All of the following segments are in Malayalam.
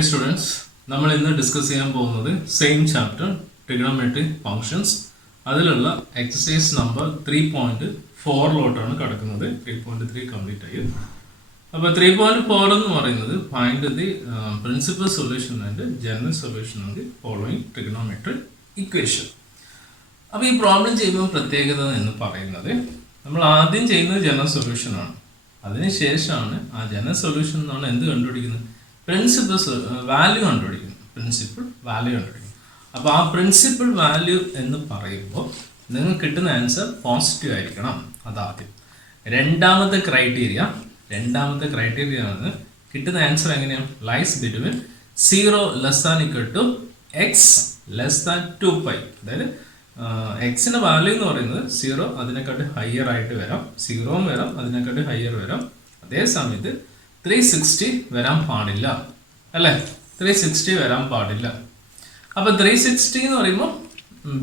Okay students, നമ്മൾ ഇന്ന് ഡിസ്കസ് ചെയ്യാൻ പോകുന്നത് സെയിം ചാപ്റ്റർ ട്രിഗണോമെട്രിക് ഫങ്ഷൻസ് അതിലുള്ള എക്സസൈസ് നമ്പർ 3.4ലോട്ടാണ് കിടക്കുന്നത്. 3.3 കംപ്ലീറ്റ് ആയി. അപ്പോൾ 3.4 എന്ന് പറയുന്നത് find the principal solution and general solution of the following trigonometric equation. അപ്പോൾ ഈ പ്രോബ്ലം ചെയ്യുമ്പോൾ പ്രത്യേകത എന്ന് പറയുന്നത് നമ്മൾ ആദ്യം ചെയ്യുന്നത് ജനറൽ സൊല്യൂഷൻ ആണ്. അതിനുശേഷമാണ് ആ ജനറൽ സൊല്യൂഷൻ എന്നാണ് എന്ത് കണ്ടുപിടിക്കുന്നത്, പ്രിൻസിപ്പൽ വാല്യൂ കണ്ടുപിടിക്കുന്നു. പ്രിൻസിപ്പൽ വാല്യൂ കണ്ടുപിടിക്കുന്നു. അപ്പോൾ ആ പ്രിൻസിപ്പൽ വാല്യൂ എന്ന് പറയുമ്പോൾ നിങ്ങൾക്ക് കിട്ടുന്ന ആൻസർ പോസിറ്റീവ് ആയിരിക്കണം. അതാദ്യം. രണ്ടാമത്തെ ക്രൈറ്റീരിയ ആണ് കിട്ടുന്ന ആൻസർ എങ്ങനെയാണ്, ലൈസ് ബിറ്റ്വീൻ 0 ≤ x <2π. അതായത് എക്സിന്റെ വാല്യൂ എന്ന് പറയുന്നത് 0 അതിനെക്കാട്ട് ഹയർ ആയിട്ട് വരാം, 0 വരാം, അതിനെക്കാട്ട് ഹയർ വരാം. അതേ സമയത്ത് 360 വരാൻ പാടില്ല, അല്ലേ? 360 വരാൻ പാടില്ല. അപ്പോൾ 360 എന്ന് പറയുമ്പോൾ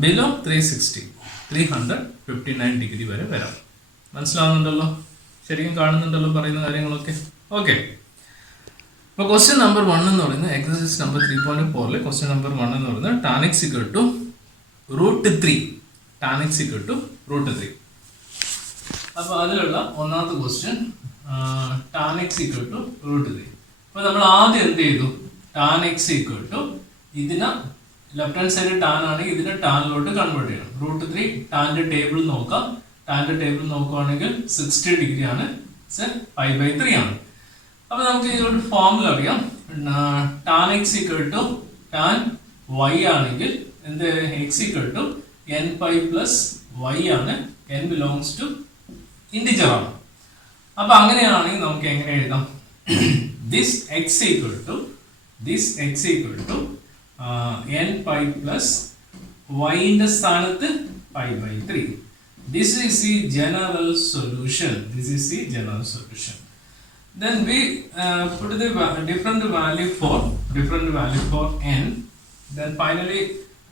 ബിലോ 360 359 ഡിഗ്രി വരെ വരാം. മനസ്സിലാവുന്നുണ്ടല്ലോ? ശരിക്കും കാണുന്നുണ്ടല്ലോ പറയുന്ന കാര്യങ്ങളൊക്കെ? ഓക്കെ. അപ്പോൾ ക്വസ്റ്റ്യൻ നമ്പർ 1 എന്ന് പറയുന്നത് എക്സസൈസ് നമ്പർ 3.4 ക്വസ്റ്റ്യൻ നമ്പർ 1 എന്ന് പറയുന്നത് tan x √3. tan x √3. അപ്പോൾ അതിലുള്ള ഒന്നാമത്തെ ക്വസ്റ്റ്യൻ tan x √3. അപ്പോൾ നമ്മൾ ആദ്യം എന്ത് ചെയ്തു, tan x ഇതിന് ലെഫ്റ്റ് ഹാൻഡ് സൈഡ് ടാൻ ആണെങ്കിൽ ഇതിനെ ടാനിലോട്ട് കൺവേർട്ട് ചെയ്യണം. √3 ടാൻ്റെ ടേബിൾ നോക്കാം. ടാൻ്റെ ടേബിൾ നോക്കുകയാണെങ്കിൽ 60 ഡിഗ്രി ആണ്, π/3 ആണ്. അപ്പോൾ നമുക്ക് ഇതിലോട്ട് ഫോർമുല അറിയാം. tan x tan y ആണെങ്കിൽ എന്ത്, x nπ + y ആണ്. n belongs to integer ആണ്. അപ്പൊ അങ്ങനെയാണെങ്കിൽ നമുക്ക് എങ്ങനെ എഴുതാം, this x nπ + y ന്റെ സ്ഥാനത്ത് π/3. This is the general solution. Then we put the different value for n. Then finally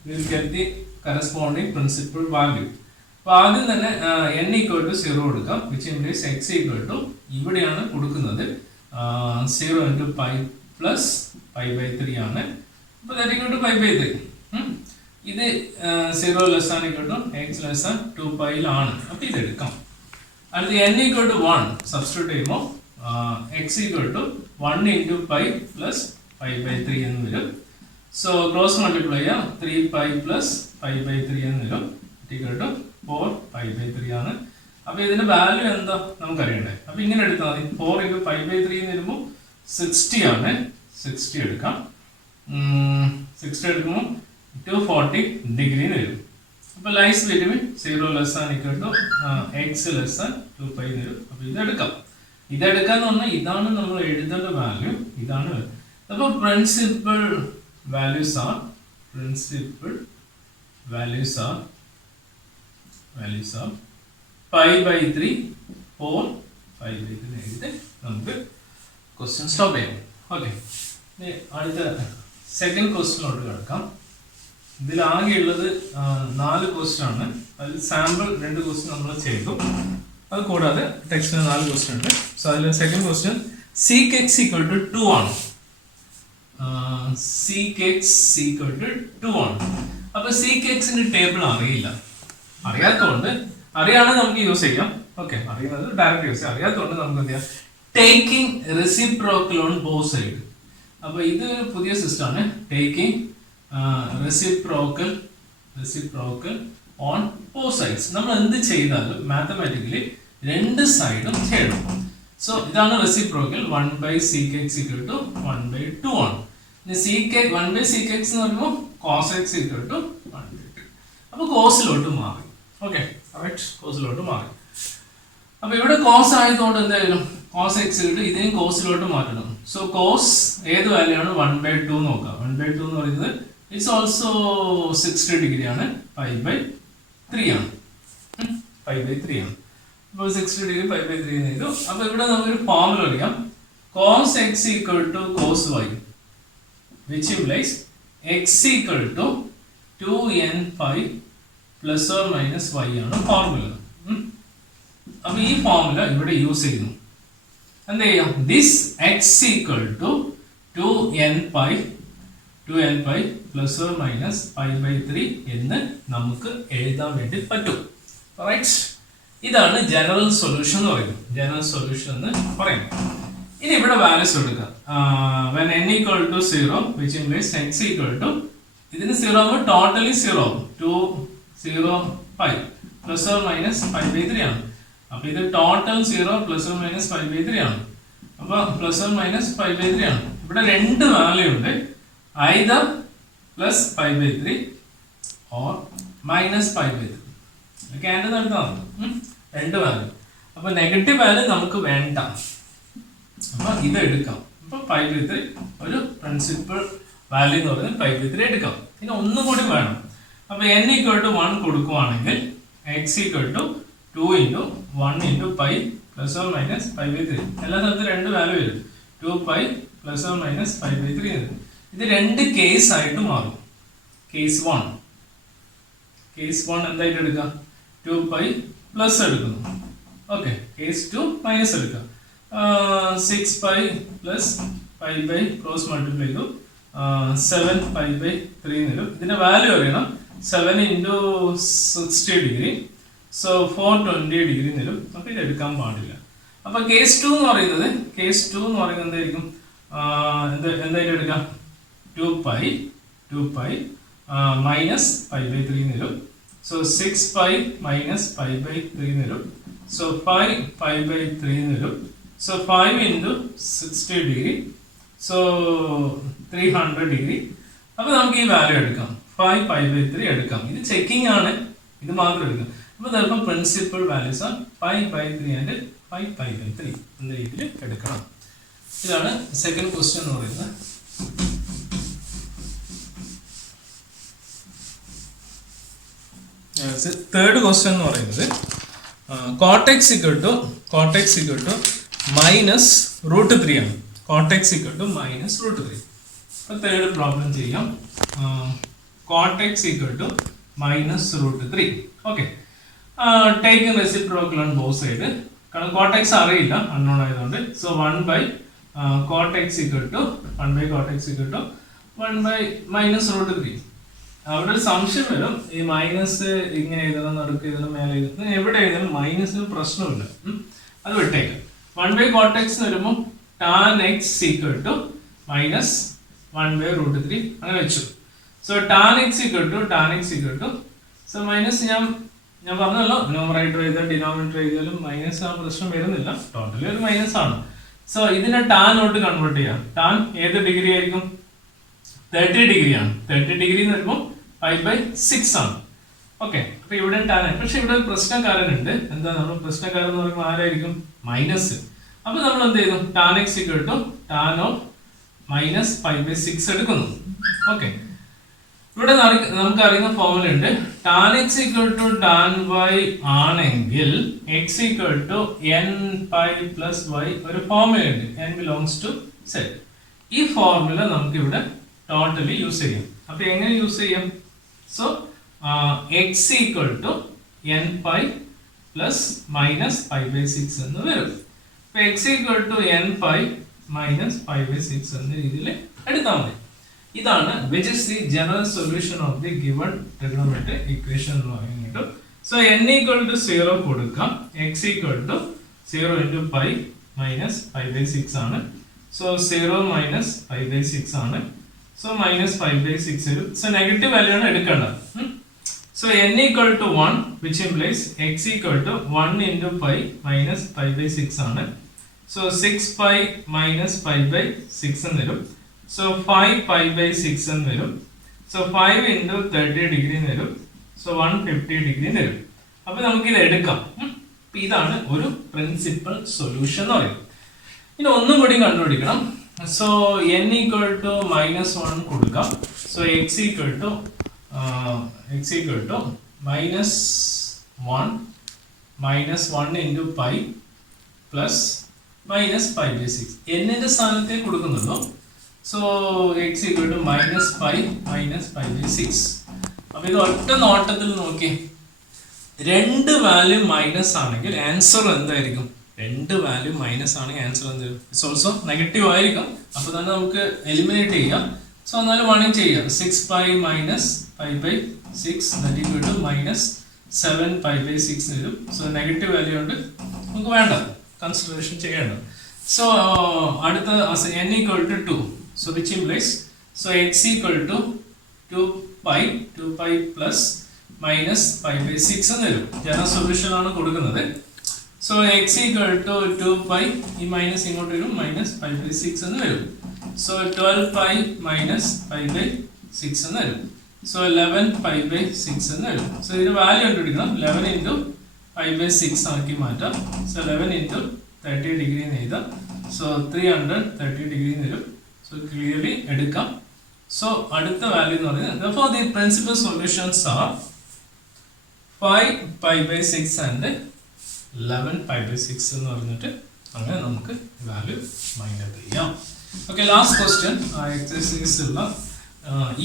we will get the corresponding principal value. അപ്പോൾ ആദ്യം തന്നെ n = 0 കൊടുക്കാം, which implies x ഇവിടെയാണ് കൊടുക്കുന്നത് 0 × π + π/3 ആണ്. അപ്പോൾ that = π/3. ഇത് 0 ≤ x < 2π ആണ്. അപ്പോൾ ഇത് എടുക്കാം. അടുത്ത n = 1 സബ്സ്റ്റിറ്റ്യൂട്ട് ചെയ്യുമ്പോൾ x = 1 × π + π/3 എന്ന് വരും. സോ ക്രോസ് മൾട്ടിപ്ലൈ ചെയ്യാം, 3π + π/3 എന്ന് വരും. = 4π/3 ആണ്. അപ്പൊ ഇതിന്റെ വാല്യൂ എന്താ നമുക്കറിയണ്ടേ. അപ്പൊ ഇങ്ങനെ എടുത്താൽ മതി. 4 × π/3 എന്ന് വരുമ്പോൾ 60 ആണ്. 60 എടുക്കാം. 60 എടുക്കുമ്പോൾ 240 ഡിഗ്രി എന്ന് വരും. അപ്പൊ ലൈസ് ബിറ്റ്വീൻ 0 ≤ x < 2π എന്ന് വരും. അപ്പൊ ഇതെടുക്കാം. ഇതെടുക്കാന്ന് പറഞ്ഞാൽ ഇതാണ് നമ്മൾ എഴുതേണ്ട വാല്യൂ, ഇതാണ്. അപ്പൊ പ്രിൻസിപ്പൽ values are π/3 4 π/3 എഴുതി നമുക്ക് ക്വസ്റ്റ്യൻ സ്റ്റോപ്പ് ചെയ്യാം. ഓക്കെ. അടുത്ത സെക്കൻഡ് ക്വസ്റ്റ്യനിലോട്ട് കിടക്കാം. ഇതിൽ ആകെയുള്ളത് 4 ക്വസ്റ്റ്യൻ ആണ്. അതിൽ സാമ്പിൾ 2 ക്വസ്റ്റ്യൻ നമ്മൾ ചെയ്തു. അത് കൂടാതെ ടെക്സ്റ്റിന് 4 ക്വസ്റ്റ്യൻ ഉണ്ട്. സോ അതിൽ സെക്കൻഡ് ക്വസ്റ്റ്യൻ sec x = 2 ആണ്. sec x = 2 ആണ്. അപ്പൊ sec x ന്റെ ടേബിൾ അറിയില്ല. അറിയാത്തതുകൊണ്ട്, അറിയാണെങ്കിൽ നമുക്ക് യൂസ് ചെയ്യാം. ഓക്കെ, അറിയുന്നത് ഡയറക്റ്റ് യൂസ് ചെയ്യാം. അറിയാത്തതുകൊണ്ട് നമുക്ക് എന്ത് ചെയ്യാം, taking reciprocal on both side. അപ്പൊ ഇത് പുതിയ സിസ്റ്റം ആണ്, taking reciprocal on both sides. നമ്മൾ എന്ത് ചെയ്താലും മാത്തമാറ്റിക്കലി 2 സൈഡും ചെയ്യണം. സോ ഇതാണ് റെസിപ്രോക്കൽ. 1/sec x = 1/2 ആണ്. 1/sec x എന്ന് പറയുമ്പോൾ cos x = 1/2. അപ്പൊ കോസിലോട്ട് മാറി. ഓക്കെ, കോസിലോട്ട് മാറി. അപ്പൊ ഇവിടെ കോസ് ആയതുകൊണ്ട് എന്തായാലും cos x ഇതിനെയും കോസിലോട്ട് മാറ്റണം. സോ കോസ് ഏത് വാല്യൂ ആണ്, 1/2 നോക്കാം. 1/2 എന്ന് പറയുന്നത് ഇറ്റ്സ് ഓൾസോ 60 ഡിഗ്രി ആണ്, π/3 ആണ്. π/3 ആണ്. അപ്പോൾ 60 ഡിഗ്രി π/3 എന്ന് എഴുതും. അപ്പൊ ഇവിടെ നമുക്കൊരു ഫോർമുല അറിയാം, cos x = cos y, which implies x = 2nπ ± y ആണ് ഫോർമുല. അപ്പൊ ഈ ഫോർമുല ഇവിടെ യൂസ് ചെയ്യുന്നു. എന്ത് ചെയ്യാം, this x = 2n pi plus or minus pi by 3 എന്ന് നമുക്ക് എഴുതാൻ വേണ്ടി പറ്റും. റൈറ്റ്, ഇതാണ് ജനറൽ സൊല്യൂഷൻ എന്ന് പറയുന്നത്. ജനറൽ സൊല്യൂഷൻ എന്ന് പറയുന്നത്. ഇനി ഇവിടെ വാല്യൂസ് എടുക്കാം. when n equal to 0 which implies x equal to ഇതിന് 0 ആകുമ്പോൾ ടോട്ടലി 0 ആവും. 2 0 pi plus or minus pi by 3 ആണ്. അപ്പൊ ഇത് total 0 plus or minus pi by 3 ആണ്. അപ്പൊ plus or minus pi by 3 ആണ്. ഇവിടെ രണ്ട് വാല്യൂ ഉണ്ട്, either plus pi by 3 or minus pi by 3. Okay, എൻ്റെ നടത്താം രണ്ട് വാല്യൂ. അപ്പൊ നെഗറ്റീവ് വാല്യൂ നമുക്ക് വേണ്ട, അപ്പൊ ഇത് എടുക്കാം. അപ്പൊ പൈ ബൈ 3 ഒരു പ്രിൻസിപ്പൽ വാല്യൂ എന്ന് പറയുന്നത് പൈ ബൈ 3 എടുക്കാം. പിന്നെ ഒന്നും കൂടി വേണം. അപ്പൊ n equal to 1 കൊടുക്കുവാണെങ്കിൽ x equal to 2 into 1 into pi plus or minus pi by 3. എല്ലാ സ്ഥലത്തും രണ്ട് വാല്യൂ വരും. 2 pi plus or minus pi by 3 വരും. ഇത് രണ്ട് കേസ് ആയിട്ട് മാറും. കേസ് 1 എന്തായിട്ട് എടുക്കാം? 2 പൈ പ്ലസ് എടുക്കുന്നു. ഓക്കെ, കേസ് 2 മൈനസ് എടുക്കാം. 6 pi plus pi by cross multiply ചെയ്തു 7 പൈ ബൈ 3 വരും. ഇതിന്റെ വാല്യൂ അറിയണം. 7 into 60 ഡിഗ്രി, സോ 420 ഡിഗ്രി വരും. അപ്പൊ ഇത് എടുക്കാൻ പാടില്ല. അപ്പൊ കേസ് 2 എന്ന് പറയുന്നത് എന്തായിരിക്കും? എന്തായിട്ട് എടുക്കാം? 2 pi minus pi by 3 വരും. So 6 pi minus pi by 3 വരും. So 5 pi by 3 വരും. So 5 into 60 degree. So 300 degree. അപ്പോൾ നമുക്ക് ഈ വാല്യൂ എടുക്കാം. 5 pi by 3 എടുക്കാം. ഇത് ചെക്കിംഗ് ആണ്, ഇത് മാത്രം എടുക്കാം. അപ്പോൾ ചിലപ്പോൾ പ്രിൻസിപ്പൽ വാല്യൂസ് ആണ് 5 by 3 and 5 pi by 3 എന്ന രീതിയിൽ എടുക്കണം. ഇതാണ് സെക്കൻഡ് ക്വസ്റ്റ്യൻ എന്ന് പറയുന്നത്. തേർഡ് ക്വസ്റ്റ്യൻ എന്ന് പറയുന്നത് cot x equal to minus root 3 ആണ്. cot x equal to minus root 3. അപ്പോൾ തേർഡ് പ്രോബ്ലം ചെയ്യാം. cot x equal to minus root 3. Okay, take reciprocal on both side. കാരണം cot x അറിയില്ല, അൺനോൺ ആയതുകൊണ്ട്. So 1 by cot x equal to 1 by minus root 3. അവിടെ ഒരു സംശയം വരും, ഈ മൈനസ് ഇങ്ങനെ എഴുതണം, നടുക്ക് എഴുതണം, മേലെ എഴുതണം, എവിടെ എഴുതണം മൈനസിന് പ്രശ്നമില്ല, അത് വിട്ടേക്കാം. 1 by cot x എന്ന് വരുമ്പോൾ tan x equal to minus 1 by root 3 അങ്ങനെ വെച്ചു. So tan x equal to so minus ഞാൻ പറഞ്ഞല്ലോ, ന്യൂമറേറ്റർ എഴുതാം ഡിനോമിനേറ്റർ എഴുതിയാലും മൈനസ് ആ പ്രശ്നം വരുന്നില്ല, ടോട്ടലി ഒരു മൈനസ് ആണ്. സോ ഇതിനെ ടാനോട്ട് കൺവേർട്ട് ചെയ്യാം. ടാൻ ഏത് ഡിഗ്രി ആയിരിക്കും? 30 ഡിഗ്രി ആണ്. 30 ഡിഗ്രി എന്ന് വരുമ്പോൾ 5/6 ആണ്. ഓക്കെ, അപ്പൊ ഇവിടെ ടാൻ. പക്ഷെ ഇവിടെ ഒരു പ്രശ്നക്കാരനുണ്ട്. എന്താ നമ്മൾ പ്രശ്നക്കാരൻ എന്ന് പറയുമ്പോൾ ആരായിരിക്കും? മൈനസ്. അപ്പൊ നമ്മൾ എന്ത് ചെയ്തു? Tan x equal to tan of minus 5/6 എടുക്കുന്നു. ഓക്കെ, ഇവിടെ നമുക്ക് അറിയുന്ന ഫോർമുല ഉണ്ട്. Tan x equal to tan y ആണെങ്കിൽ x equal to n pi plus y ഒരു ഫോർമുല ഉണ്ട്. N belongs to set. ഈ ഫോർമുല നമുക്ക് ഇവിടെ ടോട്ടലി യൂസ് ചെയ്യാം. അപ്പൊ എങ്ങനെ യൂസ് ചെയ്യാം? So x equal to n pi plus minus 5/6 എന്ന് വരും. അപ്പൊ x equal to n pi minus 5/6 എന്ന രീതിയിൽ എടുത്താൽ മതി. ഇതാണ് which is the general solution of the given trigonometric equation എന്ന് പറയുന്നത്. സോ n equal to 0 കൊടുക്കാം. x equal to 0 into pi minus 5/6 ആണ്. സോ 0 minus 5/6 ആണ്. സോ minus 5/6 വരും. സോ നെഗറ്റീവ് വാല്യൂ ആണ് എടുക്കേണ്ടത്. So n equal to 1 which implies x equal to 1 into pi minus 5/6 ആണ്. സോ 6 pi minus 5/6 എന്ന് വരും. സോ 5 pi/6 എന്ന് വരും. സോ 5 into 30 ഡിഗ്രി എന്ന് വരും. സോ 150 ഡിഗ്രി എന്ന് വരും. അപ്പൊ നമുക്ക് ഇത് എടുക്കാം. ഇതാണ് ഒരു പ്രിൻസിപ്പൽ സൊല്യൂഷൻ എന്ന് പറയുന്നത്. ഇനി ഒന്നും കൂടി കണ്ടുപിടിക്കണം. സോ n equal to -1 കൊടുക്കാം. So x equal to -1 into pi plus minus 5/6. n-ന്റെ സ്ഥാനത്തെ കൊടുക്കുന്നുള്ളൂ. So x equal to minus pi minus 5/6. അപ്പൊ ഇത് ഒറ്റ നോട്ടത്തിൽ നോക്കി, രണ്ട് വാല്യൂ മൈനസ് ആണെങ്കിൽ ആൻസർ എന്തായിരിക്കും? രണ്ട് വാല്യൂ മൈനസ് ആണെങ്കിൽ ആൻസർ എന്ത് വരും? ഇറ്റ്സ് ഓൾസോ നെഗറ്റീവ് ആയിരിക്കും. അപ്പോൾ തന്നെ നമുക്ക് എലിമിനേറ്റ് ചെയ്യാം. സോ എന്നാലും വേണമെങ്കിൽ ചെയ്യാം. 6π minus 5/6 that equal to minus 7π/6 വരും. സോ നെഗറ്റീവ് വാല്യൂ ഉണ്ട്, നമുക്ക് വേണ്ട, കൺസിഡറേഷൻ ചെയ്യേണ്ട. സോ അടുത്ത n equal to 2. So which implies so x equal to 2π plus minus π/6 എന്ന് വരും. ജനറൽ സൊല്യൂഷൻ ആണ് കൊടുക്കുന്നത്. സോ x equal to 2π, ഈ മൈനസ് ഇങ്ങോട്ട് വരും, മൈനസ് π/6 എന്ന് വരും. സോ 12π മൈനസ് π/6 എന്ന് വരും. സോ 11π/6 എന്ന് വരും. സോ ഇതിന് വാല്യൂ കണ്ടുപിടിക്കണം. 11 into π/6 ആക്കി മാറ്റാം. സോ 11 into 30 ഡിഗ്രി എന്ന് എഴുതാം. സോ 330 ഡിഗ്രി എന്ന് വരും. സോ ക്ലിയർലി എടുക്കാം. സോ അടുത്ത വാല്യൂ എന്ന് പറയുന്നത് therefore the principal solutions are 5π/6 and 11π/6 എന്ന് പറഞ്ഞിട്ട് അങ്ങനെ നമുക്ക് വാല്യൂ മൈനസ് ചെയ്യാം. ഓക്കെ, ലാസ്റ്റ് ക്വസ്റ്റ്യൻ എക്സസൈസ് ഉള്ള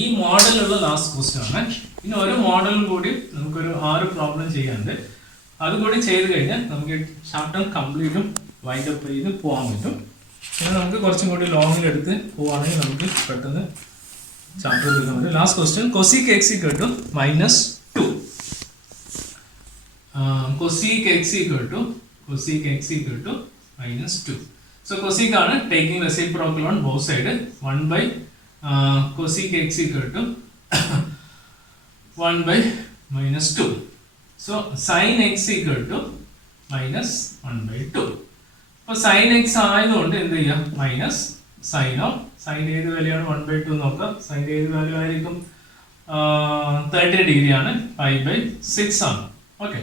ഈ മോഡലുള്ള ലാസ്റ്റ് ക്വസ്റ്റ്യൻ ആണ്. ഇനി ഒരു മോഡലും കൂടി നമുക്കൊരു 6 പ്രോബ്ലം ചെയ്യാനുണ്ട്. അതുകൂടി ചെയ്ത് കഴിഞ്ഞാൽ നമുക്ക് ചാപ്റ്റർ കംപ്ലീറ്റും വൈൻഡപ്പ് ചെയ്ത് പോകാൻ പറ്റും. പിന്നെ നമുക്ക് കുറച്ചും കൂടി ലോങ്ങിലെടുത്ത് പോവുകയാണെങ്കിൽ നമുക്ക് പെട്ടെന്ന് ചാപ്റ്റർ തീർക്കാൻ പറ്റും. Last question cosec x equal to -2. cosec x equal to -2. So cosec ആണ് taking reciprocal on both side. 1 by cosec x equal to 1 by -2. So sin x equal to -1/2. അപ്പോൾ sin x ആയതുകൊണ്ട് എന്ത് ചെയ്യാം? മൈനസ് സൈൻ ഓഫ് സൈൻ ഏത് വാല്യൂയാണ്? 1/2 നോക്കാം. സൈൻ ഏത് വാല്യൂ ആയിരിക്കും? 30 ഡിഗ്രി ആണ്, 5/6 ആണ്. ഓക്കെ,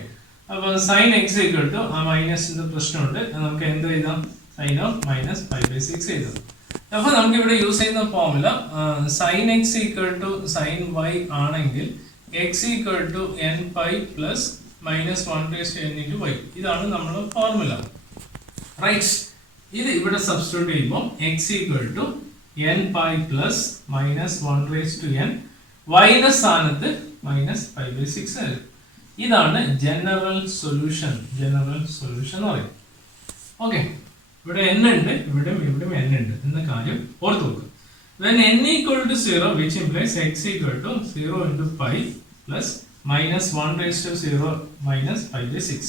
അപ്പോൾ സൈൻ എക്സ് ഈക്വൽ ടു ആ മൈനസിന്റെ പ്രശ്നമുണ്ട്, നമുക്ക് എന്ത് എഴുതാം? സൈൻ ഓഫ് മൈനസ് 5/6 എഴുതാം. അപ്പോൾ നമുക്ക് ഇവിടെ യൂസ് ചെയ്യുന്ന formula sine x equal to sine y ആണെങ്കിൽ x equal to n pi plus -1/n into y. ഇതാണ് നമ്മുടെ ഫോർമുല, റൈറ്റ്? ഇത് ഇവിടെ സബ്സ്റ്റിറ്റ്യൂട്ട് ചെയ്യുമ്പോൾ X equal to n pi plus -1/n, വൈയുടെ സ്ഥാനത്ത് -5/6 വരും. ഇതാണ് ജനറൽ സൊല്യൂഷൻ എന്ന് പറയും. ഓക്കെ, ഇവിടെ n ഉണ്ട്, ഇവിടെയും n ഉണ്ട് എന്ന കാര്യം ഓർത്ത് വെക്കുക. When n equal to 0, which implies x equal to 0 into pi plus -1/0 minus 5/6.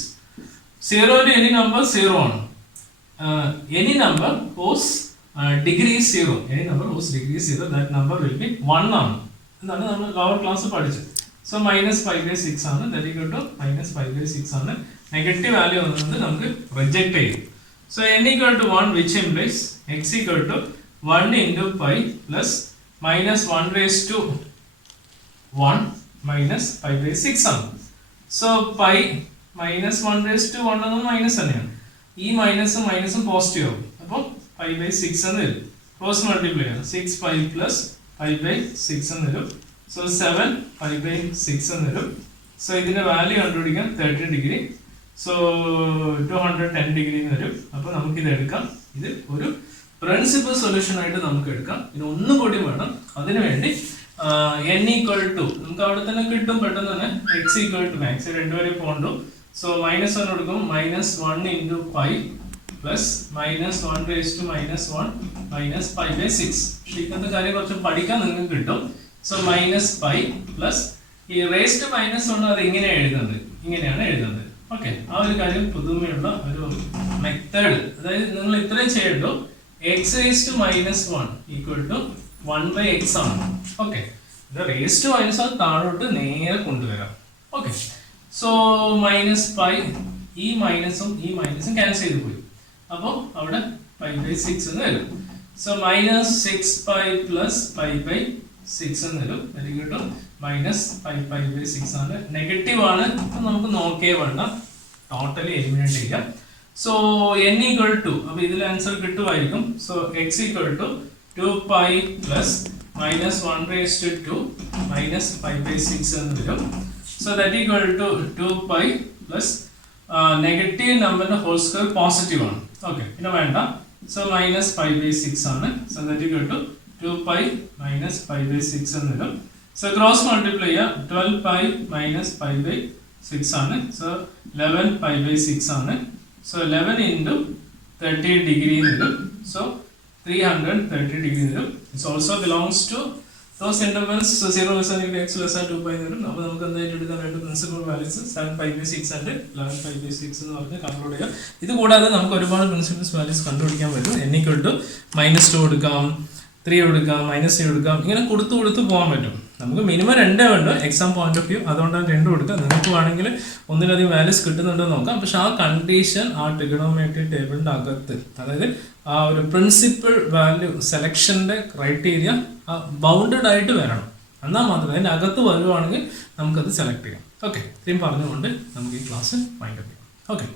0 to any number 0 ആണ്. Any number whose degree is 0, that number will be 1 ആണ്. എന്നാണ് നമ്മൾ ലോവർ ക്ലാസ് പഠിച്ചത്. സോ -5/6 ആണ്, that equal to -5/6 ആണ്. നെഗറ്റീവ് വാല്യൂ വന്നത് നമുക്ക് റിജക്ട് ചെയ്യും. So n equal to 1, which implies x equal to 1 into pi plus -1/1 minus 5/6 ആണ്. So pi -1/1 എന്നത് മൈനസ് തന്നെയാണ്. ഈ മൈനസും പോസിറ്റീവ് ആവും. അപ്പോൾ 5/6 എന്ന് വരും. ക്രോസ് മൾട്ടിപ്ലൈ ആണ്. 6pi plus 5/6 എന്ന് വരും. സോ 7pi/6 എന്ന് വരും. സോ ഇതിന്റെ വാല്യൂ കണ്ടുപിടിക്കാൻ 30 ഡിഗ്രി. സോ 210 ഡിഗ്രി എന്ന് വരും. അപ്പോൾ നമുക്ക് ഇത് എടുക്കാം. ഇത് ഒരു പ്രിൻസിപ്പൽ സൊല്യൂഷൻ ആയിട്ട് നമുക്ക് എടുക്കാം. ഇനി ഒന്നും കൂടി വേണം. അതിനുവേണ്ടി n equal to നമുക്ക് അവിടെ തന്നെ കിട്ടും പെട്ടെന്ന് തന്നെ. x equal to max രണ്ടുപേരെ പോകണ്ടു. സോ -1 കൊടുക്കും. -1 into pi plus -1/-1 minus 5/6. ഇന്നത്തെ കാര്യം കുറച്ച് പഠിക്കാൻ നിങ്ങൾക്ക് കിട്ടും. സോ -pi പ്ലസ് ഈ റേസ്റ്റ് -1 അത് ഇങ്ങനെയാണ് എഴുതുന്നത്. ഓക്കെ, ആ ഒരു കാര്യം പുതുമയുള്ള ഒരു മെത്തേഡ്. അതായത് നിങ്ങൾ ഇത്രയും ചെയ്യട്ടോ. x raised to -1 equal to 1/x ആണ്. ഓക്കെ, ഇത് റേസ്റ്റ് ടു മൈനസ് താഴോട്ട് നേരെ കൊണ്ടുവരാം. ഓക്കെ, സോ -pi, ഈ മൈനസും ക്യാൻസൽ ചെയ്ത് പോയി. അപ്പോൾ അവിടെ 5/6 എന്ന് വരും. സോ -6pi plus 5/6 എന്ന് വരും. അത് കിട്ടും -5/6 ആണ്. നെഗറ്റീവ് ആണ്, നമുക്ക് നോക്കേ വേണ്ട, ടോട്ടലി എലിമിനേറ്റ് ചെയ്യാം. സോ n equal to, അപ്പോൾ ഇതിൽ ആൻസർ കിട്ടുമായിരിക്കും. So x equal to 2pi plus -1/2 minus 5/6 എന്ന് വരും. So that equal to 2pi plus negative നമ്പറിന്റെ ഹോൾ സ്ക്വയർ പോസിറ്റീവ് ആണ്. ഓക്കെ, പിന്നെ വേണ്ട. സോ -5/6 ആണ്. So that equal to 2pi minus 5/6 എന്ന് വരും. സോ ക്രോസ് മൾട്ടിപ്ലൈ ചെയ്യാം. 12pi minus 5/6 ആണ്. സോ 11pi/6 ആണ്. So 11 into 30 degree into, so 330 degree into. It also belongs to those intervals 0 less than x less than 2 pi into. Now we will the principal values 7 pi by 6 and 11 pi by 6 എന്ന് പറഞ്ഞ് കൺക്ലൂഡ് ചെയ്യാം. ഇത് കൂടാതെ നമുക്ക് ഒരുപാട് പ്രിൻസിപ്പൽസ് വാല്യൂസ് കണ്ടുപിടിക്കാൻ പറ്റും. n equal to -2 കൊടുക്കാം, 3 കൊടുക്കാം, -3 കൊടുക്കാം, ഇങ്ങനെ കൊടുത്ത് പോകാൻ പറ്റും. നമുക്ക് മിനിമം 2 വേണ്ട എക്സാം പോയിന്റ് ഓഫ് വ്യൂ, അതുകൊണ്ടാണ് 2 കൊടുക്കുക. നിങ്ങൾക്ക് വേണമെങ്കിൽ ഒന്നിലധികം വാല്യൂസ് കിട്ടുന്നുണ്ടോ നോക്കാം. പക്ഷെ ആ കണ്ടീഷൻ ആ ട്രിഗണോമെട്രി ടേബിളിൻ്റെ അകത്ത്, അതായത് ആ ഒരു പ്രിൻസിപ്പൽ വാല്യൂ സെലക്ഷൻ്റെ ക്രൈറ്റീരിയ ബൗണ്ടഡ് ആയിട്ട് വരണം. എന്നാൽ മാത്രമേ അതിൻ്റെ അകത്ത് വരുവാണെങ്കിൽ നമുക്കത് സെലക്ട് ചെയ്യാം. ഓക്കെ, ഇത്രയും പറഞ്ഞുകൊണ്ട് നമുക്ക് ഈ ക്ലാസ് വൈൻഡപ്പ് ചെയ്യാം. ഓക്കെ.